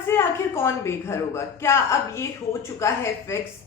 घर से आखिर कौन बेघर होगा? क्या अब ये हो चुका है फिक्स?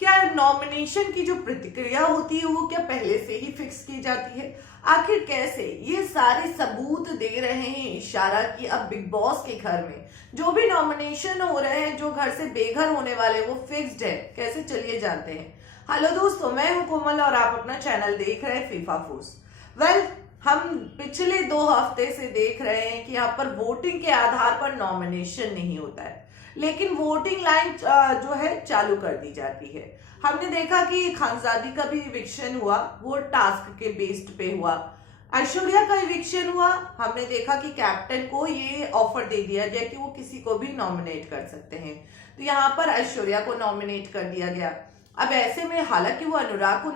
क्या नॉमिनेशन की जो प्रतिक्रिया होती है वो क्या पहले से ही फिक्स की जाती है? आखिर कैसे ये सारे सबूत दे रहे हैं इशारा कि अब बिग बॉस के घर में जो भी नॉमिनेशन हो रहे हैं, जो घर से बेघर होने वाले वो फिक्स्ड है? कैसे, चलिए जानते हैं। हेलो दोस्तों, मैं हूं कोमल और आप अपना चैनल देख रहे हैं फीफा फूस। वेल, हम पिछले 2 हफ्ते से देख रहे हैं कि यहाँ पर वोटिंग के आधार पर नॉमिनेशन नहीं होता है, लेकिन वोटिंग लाइन जो है चालू कर दी जाती है। हमने देखा कि खानजादी का भी इविक्शन हुआ, वो टास्क के बेस्ड पे हुआ। ऐश्वर्या का इविक्शन हुआ, हमने देखा कि कैप्टन को ये ऑफर दे दिया गया कि वो किसी को भी नॉमिनेट कर सकते हैं, तो यहाँ पर ऐश्वर्या को नॉमिनेट कर दिया गया। अब ऐसे में हालांकि वो अनुराग को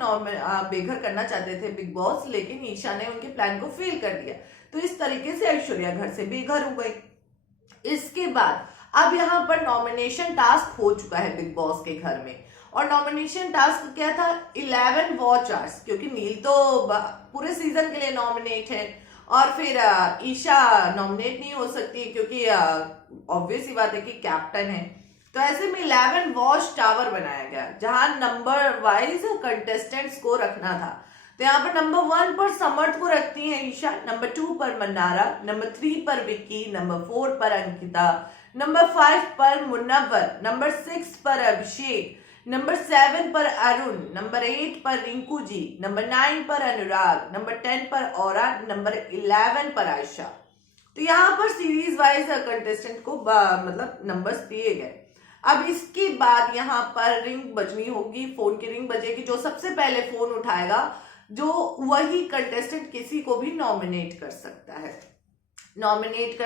बेघर करना चाहते थे बिग बॉस, लेकिन ईशा ने उनके प्लान को फेल कर दिया, तो इस तरीके से ऐश्वर्या घर से बेघर हो गई। इसके बाद अब यहाँ पर नॉमिनेशन टास्क हो चुका है बिग बॉस के घर में, और नॉमिनेशन टास्क क्या था? 11 वॉच आवर्स, क्योंकि नील तो पूरे सीजन के लिए नॉमिनेट है और फिर ईशा नॉमिनेट नहीं हो सकती क्योंकि ऑब्वियस ही बात है कि कैप्टन है। तो ऐसे में 11 वॉच टावर बनाया गया जहां नंबर वाइज कंटेस्टेंट्स को रखना था। तो यहाँ पर नंबर 1 पर समर्थ को रखती है ईशा, नंबर 2 पर मन्नारा, नंबर 3 पर विक्की, नंबर 4 पर अंकिता, नंबर 5 पर मुन्नवर, नंबर 6 पर अभिषेक, नंबर 7 पर अरुण, नंबर 8 पर रिंकू जी, नंबर 9 पर अनुराग, नंबर 10 पर औरा, नंबर 11 पर आयशा। तो यहाँ पर सीरीज वाइज कंटेस्टेंट को मतलब नंबर्स दिए गए। अब इसके बाद यहाँ पर रिंग बजनी होगी, फोन की रिंग बजेगी, जो सबसे पहले फोन उठाएगा जो वही कंटेस्टेंट किसी को भी नॉमिनेट कर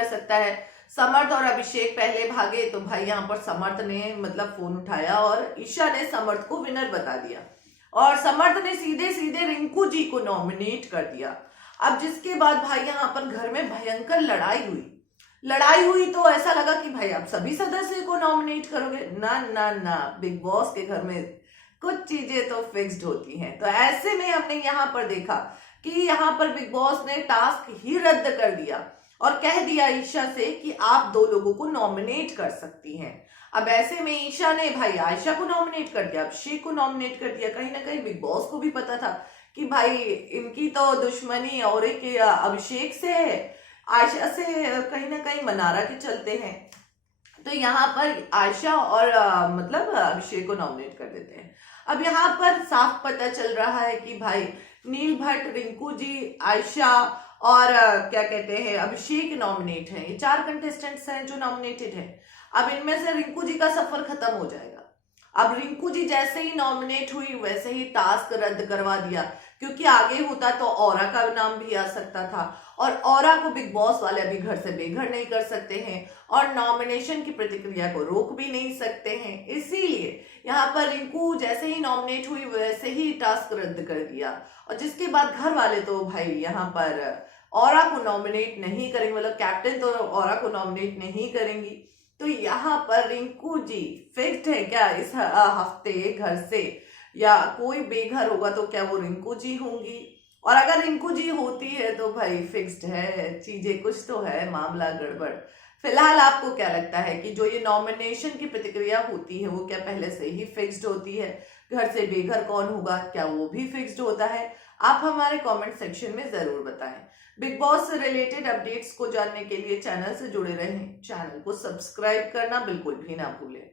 सकता है। समर्थ और अभिषेक पहले भागे, तो भाई यहाँ पर समर्थ ने मतलब फोन उठाया और ईशा ने समर्थ को विनर बता दिया और समर्थ ने सीधे सीधे रिंकू जी को नॉमिनेट कर दिया। अब जिसके बाद भाई यहाँ पर घर में भयंकर लड़ाई हुई तो ऐसा लगा कि भाई आप सभी सदस्य को नॉमिनेट करोगे। ना ना ना, बिग बॉस के घर में कुछ चीजें तो फिक्स्ड होती हैं। तो ऐसे में हमने यहाँ पर देखा कि यहाँ पर बिग बॉस ने टास्क ही रद्द कर दिया और कह दिया ईशा से कि आप 2 लोगों को नॉमिनेट कर सकती हैं। अब ऐसे में ईशा ने भाई आयशा को नॉमिनेट कर दिया, अभिषेक को नॉमिनेट कर दिया। कहीं ना कहीं बिग बॉस को भी पता था कि भाई इनकी तो दुश्मनी और एक अभिषेक से है, आयशा से कहीं ना कहीं मनारा के चलते हैं। तो यहाँ पर आयशा और मतलब अभिषेक को नॉमिनेट कर देते हैं। अब यहाँ पर साफ पता चल रहा है कि भाई नील भट्ट, रिंकू जी, आयशा और क्या कहते हैं अभिषेक नॉमिनेट हैं। ये 4 कंटेस्टेंट्स हैं जो नॉमिनेटेड हैं। अब इनमें से रिंकू जी का सफर खत्म हो जाएगा। अब रिंकू जी जैसे ही नॉमिनेट हुई वैसे ही टास्क रद्द करवा दिया, क्योंकि आगे होता तो औरा का नाम भी आ सकता था और औरा को बिग बॉस वाले अभी घर से बेघर नहीं कर सकते हैं और नॉमिनेशन की प्रतिक्रिया को रोक भी नहीं सकते हैं। इसीलिए यहाँ पर रिंकू जैसे ही नॉमिनेट हुई वैसे ही टास्क रद्द कर दिया और जिसके बाद घर वाले तो भाई यहाँ पर औरा को नॉमिनेट नहीं करेंगे, मतलब कैप्टन तो औरा को नॉमिनेट नहीं करेंगी। तो यहाँ पर रिंकू जी फिक्स्ड है क्या इस हफ्ते घर से, या कोई बेघर होगा तो क्या वो रिंकू जी होंगी? और अगर रिंकू जी होती है तो भाई फिक्स्ड है, चीजें कुछ तो है, मामला गड़बड़। फिलहाल आपको क्या लगता है कि जो ये नॉमिनेशन की प्रतिक्रिया होती है वो क्या पहले से ही फिक्स्ड होती है? घर से बेघर कौन होगा, क्या वो भी फिक्स्ड होता है? आप हमारे कमेंट सेक्शन में जरूर बताएं। बिग बॉस से रिलेटेड अपडेट्स को जानने के लिए चैनल से जुड़े रहें। चैनल को सब्सक्राइब करना बिल्कुल भी ना भूलें।